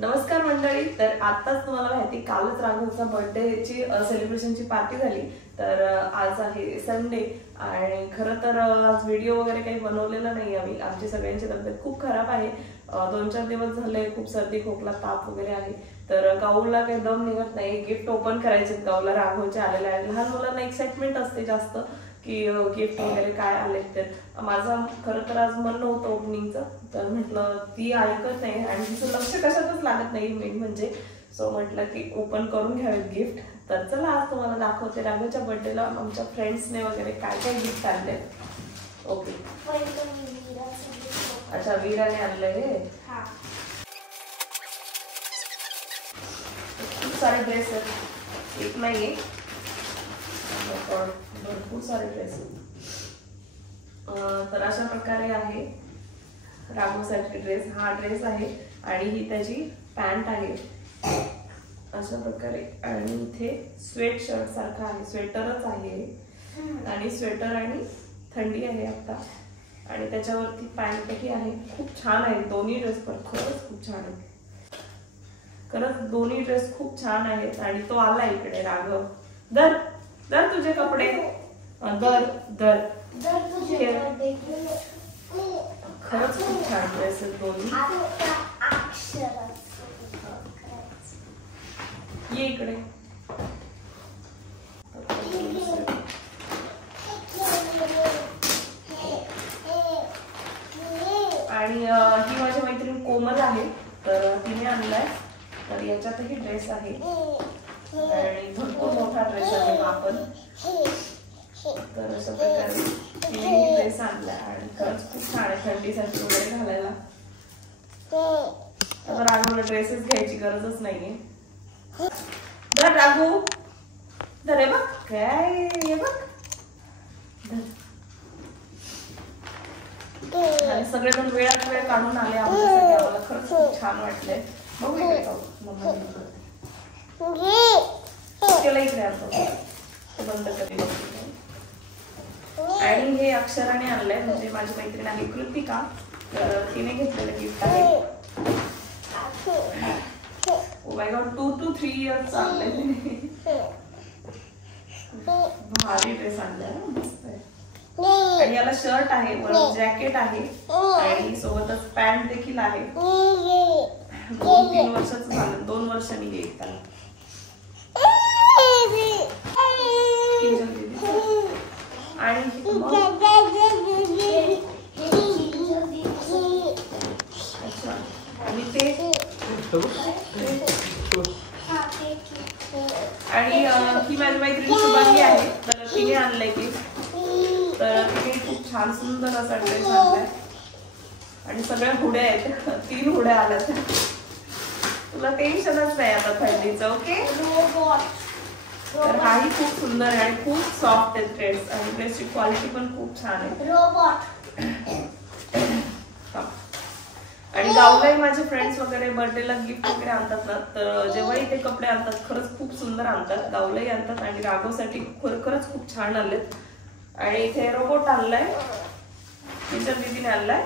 नमस्कार मंडळी. तर आताच तुम्हाला माहिती कालच राघवचा बर्थडेची सेलिब्रेशनची पार्टी झाली. तर आज आहे संडे आणि खरं तर आज व्हिडिओ वगैरे काही बनवलेला नाही आम्ही. आमची सगळ्यांची तब्येत खूप खराब आहे. 2-4 दिवस झाले खूप सर्दी खोकला ताप वगैरे आहे. तर गाऊला काही दम निघत नाही. गिफ्ट ओपन करायचे गाऊला राघवचे आलेले आहे. लहान मुलांना एक्साइटमेंट असते जास्त की गिफ्ट वगैरे काय आले. तर माझं खरं तर आज मन नव्हतं ओपनिंगचं. तर म्हटलं ती ऐकत नाही आणि तिचं लक्ष कशातच लागत नाही मेन म्हणजे. सो म्हटलं की ओपन करून घ्यावेत गिफ्ट. तर चला आज तुम्हाला दाखवते राघवच्या बर्थडेला आमच्या फ्रेंड्सने वगैरे काय काय गिफ्ट आणले. ओके अच्छा वीराने आणलंय हे. खूप सारे ड्रेस आहेत, एक नाहीये भरपूर सारे ड्रेस आहेत. तर अशा प्रकारे आहे राघवसाठी ड्रेस. हा ड्रेस आहे आणि ही त्याची पॅन्ट आहे अशा प्रकारे. आणि इथे स्वेट शर्ट सारखा आहे, स्वेटरच आहे आणि स्वेटर आणि थंडी आहे आता. आणि त्याच्यावरती पॅन्टही आहे. खूप छान आहे दोन्ही ड्रेस पण खरंच खूप छान आहे. खरंच दोन्ही ड्रेस खूप छान आहेत. आणि तो आला इकडे राघव. दर दर तुझे कपडे दर दर खरंच खूप छान ड्रेस आहेत दोन्ही. ये इकडे. आणि ही माझी मैत्रीण कोमल आहे. तर तिने आणलाय. तर याच्यातही ड्रेस आहे आणि भरपूर मोठा ड्रेस आहे हा पण. तर अशा प्रकारे तिने ड्रेस आणला आणि खरंच खूप छान आहे थंडीसाठी वगैरे घालायला. आता राघवला ड्रेसेस घ्यायची गरजच नाहीये. बरं राघू धर, हे बघ काय हे बघ. आणि सगळेजण वेळात वेळ काढून आले आमच्यासाठी. आम्हाला खरंच खूप छान वाटलंय. बघू इकडे त्याला इकडे आणतो बंद करेल. आणि हे अक्षराने आणलंय म्हणजे माझी मैत्रीण आहे कृतिका. तर तिने घेतलेलं गिफ्ट आहे. Oh my God 2 to 3 years आणलंय तिने. भारी ड्रेस आणलाय मस्त आहे. आणि याला शर्ट आहे, वरून जॅकेट आहे आणि सोबतच पॅन्ट देखील आहे. 2-3 वर्षाचं झालं, 2 वर्षांनी येईल त्याला. आणि अच्छा आणि ते आणि ही माझी मैत्रीण शुभांगी आहे. तर तिने आणलंय की. तर तिने खूप छान सुंदर असा ड्रेस आणलाय आणि सगळ्या हुड्या आहेत. 3 हुड्या आल्यात. तुला टेन्शनच नाही आता थंडीचं. ओके. तर हाही खूप सुंदर आहे आणि खूप सॉफ्ट आहे ड्रेस. आणि ड्रेसची क्वालिटी पण खूप छान आहे. आणि गावलाही माझे फ्रेंड्स वगैरे बर्थडेला गिफ्ट वगैरे आणतात ना. तर जेव्हाही ते कपडे आणतात खरंच खूप सुंदर आणतात. गावलाही आणतात आणि राघवसाठी खरंच खूप छान आणलेत. आणि इथे रोबोट आणलाय, तिच्या दीदीने आणलाय.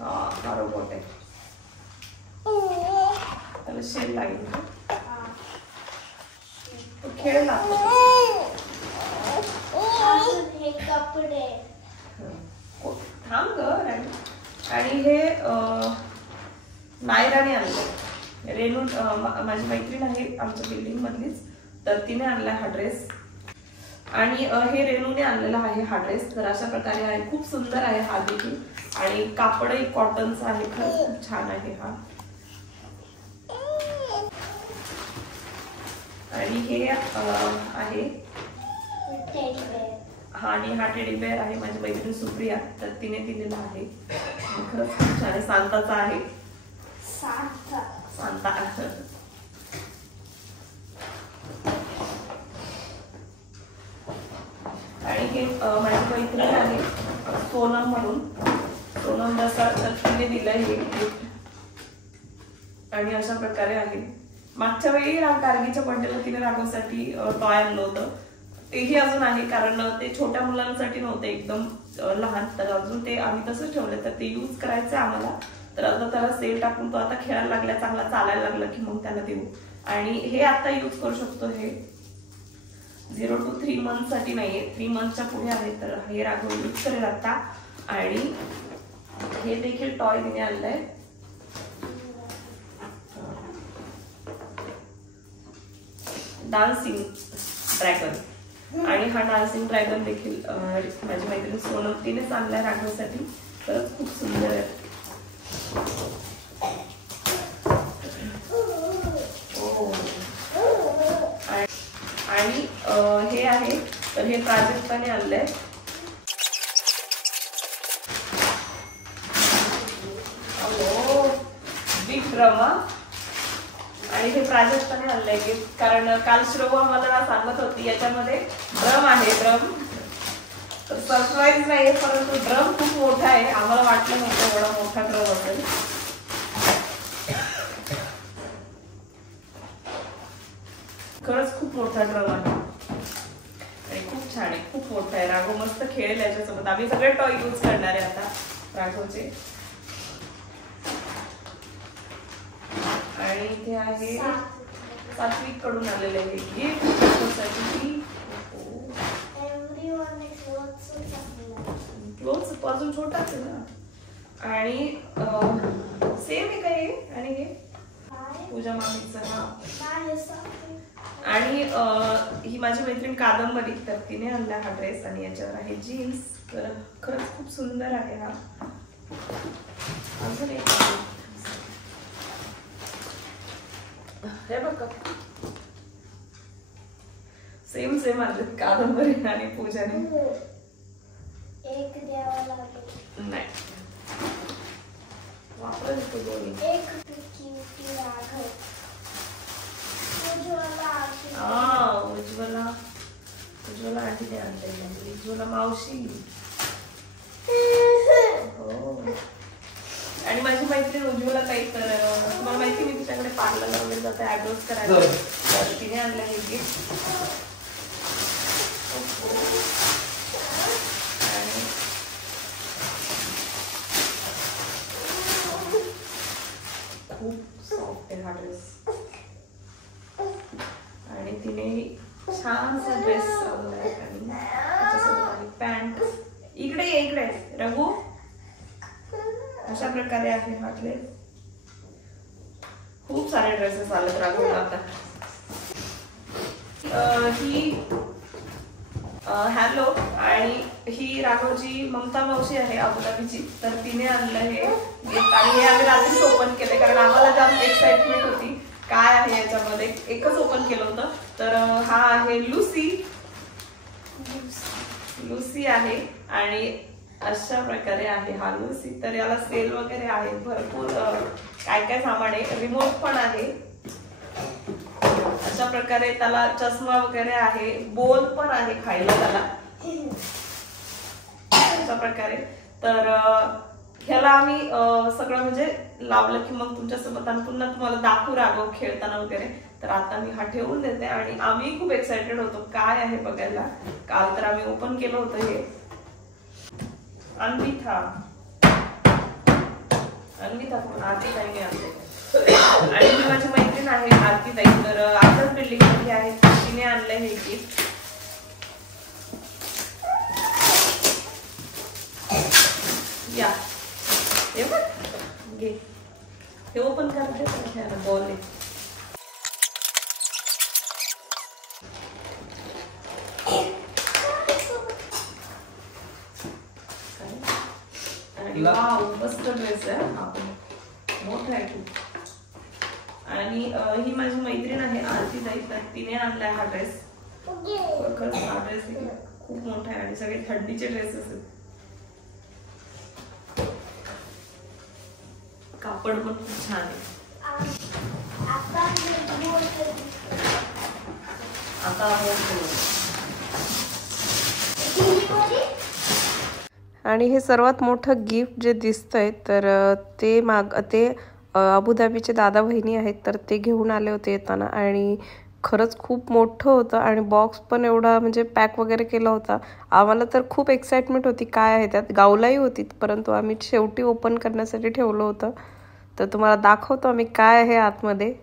हा रोबोट आहे. त्याला शेल लागेल तो खेळ लागतो. थांब ग. आणि हे नायराने आणलंय. रेणू माझी मैत्रीण आहे आमच्या बिल्डिंग मधलीच. तर तिने आणलाय हा ड्रेस. आणि हे रेणूने आणलेला आहे हा ड्रेस. तर अशा प्रकारे आहे. खूप सुंदर आहे हा देखील. आणि कापडही कॉटनचा आहे. खरंच खूप छान आहे हा. आणि हे आहे आणि हा टेडी बेअर आहे माझी मैत्रीण सुप्रिया. तर तिने दिलेला आहे. खरंच खूप छान आहे. सांताचा आहे. सांता. आणि हे माझी मैत्रीण आहे सोनम म्हणून. सोनम दसा. तर तिने दिलंय हे गिफ्ट. आणि अशा प्रकारे आहे. मागच्या वेळी कारगीच्या बर्थडेला तिने राघवसाठी टॉय आणलं होतं. तेही अजून आहे कारण ते छोट्या मुलांसाठी नव्हते एकदम लहान. तर अजून ते आम्ही तसंच ठेवले. तर ते यूज करायचं आम्हाला. तर आता त्याला सेल टाकून तो आता खेळायला लागला, चांगला चालायला लागला की मग त्याला देऊ. आणि हे आता यूज करू शकतो. हे 0 to 3 months साठी नाहीये, 3 monthsच्या पुढे आहे. तर हे राघव यूज करेल आता. आणि हे देखील टॉय तिने आणलंय. Dancing dragon. आणि हा डान्सिंग ड्रॅगन देखील माझी मैत्रीण सोनम तिनेच आणलाय राघवसाठी. खरंच खूप सुंदर आहे. आणि हे आहे तर हे प्राजक्ताने आणलंय. Big drum. आणि हे प्राजक्ताने आणलंय गिफ्ट, कारण काल श्रव आम्हाला सांगत होती याच्यामध्ये ड्रम आहे. ड्रम तर सरप्राईज नाहीये, परंतु ड्रम खूप मोठा आहे. आम्हाला वाटलं नव्हतं एवढा मोठा ड्रम असेल. खरंच खूप मोठा ड्रम आहे आणि खूप छान आहे, खूप मोठा आहे. राघव मस्त खेळेल याच्यासोबत. आम्ही सगळे टॉय यूज करणार आहे आता राघवचे. आणि इथे आहे सात्विक कडून आलेले आहे गिफ्ट. क्लोथ अजून छोटाच आहे ना. आणि सेम आहे काय. आणि हे पूजा मामीचा. आणि ही माझी मैत्रीण कादंबरी, तर तिने आणला हा ड्रेस. आणि याच्यावर आहे जीन्स. तर खरंच खूप सुंदर आहे हा. अजून एक हे बघा, सेम सेम आले कादंबरी आणि पूजाने. एक द्यावा लागेल. नाही वापरत तो दोन्ही. एक क्यूटी राघव. उज्ज्वला आंटीने आणले. उज्ज्वला मावशी. हो. आणि माझी मैत्रीण उज्ज्वला ताई, तर तुम्हाला माहिती मी तिच्याकडे पार्लरला वगैरे जाते आयब्रोज करायला. तर तिने आणलं हे गिफ्ट. खूप सॉफ्ट आहे हा ड्रेस. आणि तिने छानसा ड्रेस आणलाय. आणि त्याच्यासोबत आहे पॅन्ट. इकडे इकडे रघु. अशा प्रकारे आहे हा ड्रेस. खूप सारे ड्रेसेस आलेत राघवला आता. ही हॅलो. आणि ही राघवची ममता मावशी आहे अबुधाबीची, तर तिने आणलं हे गिफ्ट. आणि हे आम्ही रात्रीच ओपन केले, कारण आम्हाला जास्त एक्साइटमेंट होती काय आहे याच्यामध्ये. एकच ओपन केलं होतं. तर हा आहे लुसी. लुसी आहे. आणि अशा प्रकारे आहे हा लुसी. तर याला सेल वगैरे आहे, भरपूर काय काय सामान आहे. रिमोट पण आहे. अशा प्रकारे त्याला चष्मा वगैरे आहे. बोल पण आहे खायला त्याला अशा प्रकारे. तर ह्याला आम्ही सगळं म्हणजे लावलं की मग तुमच्यासोबत आम्ही पुन्हा तुम्हाला दाखवू राघव खेळताना वगैरे. तर आता मी हा ठेवून देते. आणि आम्ही खूप एक्साइटेड होतो काय आहे बघायला. काल तर आम्ही ओपन केलं होतं हे अन्विता पण आरती ताईने आणले. आणि ही माझी मैत्रीण आहे आरती ताई, तर आताच बिल्डिंग मध्ये आहे. तिने आणलंय हे गिफ्ट. या हे बघ घे. हे ओपन करते. बॉल आहे. मस्त ड्रेस आहे. मोठा आहे खूप. आणि ही माझी मैत्रीण आहे आरती ताई, तर तिने आणलाय हा ड्रेस. खरंच हा ड्रेस खूप मोठा आहे. आणि सगळे थंडीचे ड्रेसेस आहेत. कापड पण खूप छान आहे. आता आणि हे सर्वात मोठं गिफ्ट जे दिसतंय तर ते अबुधाबीचे दादा बहिणी आहेत, तर ते घेऊन आले होते येताना. आणि खरंच खूप मोठं होतं आणि बॉक्स पण एवढा म्हणजे पॅक वगैरे केला होता. आम्हाला तर खूप एक्साइटमेंट होती काय आहे त्यात. गावलाही होती, परंतु आम्ही शेवटी ओपन करण्यासाठी ठेवलं होतं. तर तुम्हाला दाखवतो आम्ही काय आहे आतमध्ये.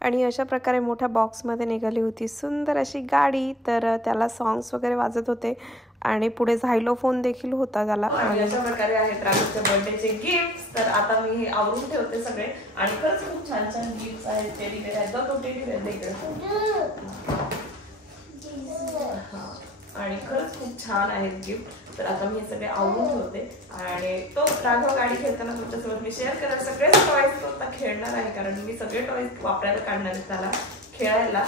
आणि अशा प्रकारे मोठ्या बॉक्समध्ये निघाली होती सुंदर अशी गाडी. तर त्याला सॉंग्स वगैरे वाजत होते आणि पुढे झायलोफोन देखील होता त्याला. आणि अशा प्रकारे आहेत राघवच्या बर्थडेचे गिफ्ट. तर आता मी हे आवरून ठेवते सगळे. आणि खरंच खूप छान छान गिफ्ट आहेत. टेडी बेअर आहेत, तो टेडी बेअर इकडे. आणि खरंच खूप छान आहेत गिफ्ट. तर आता मी हे सगळे आवरून ठेवते आणि तो राघव गाडी खेळताना तुमच्यासोबत मी शेअर करेन. सगळेच टॉयज तो आता खेळणार आहे, कारण मी सगळे टॉयज वापरायला काढणार आहे त्याला खेळायला.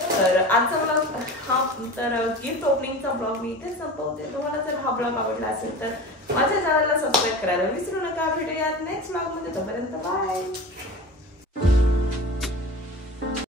तर आजचा ब्लॉग हा तर गिफ्ट ओपनिंगचा ब्लॉग मी इथे संपवते. तुम्हाला जर हा ब्लॉग आवडला असेल तर माझ्या चॅनलला सबस्क्राईब करायला विसरू नका. भेटूयात नेक्स्ट ब्लॉग मध्ये. तोपर्यंत बाय.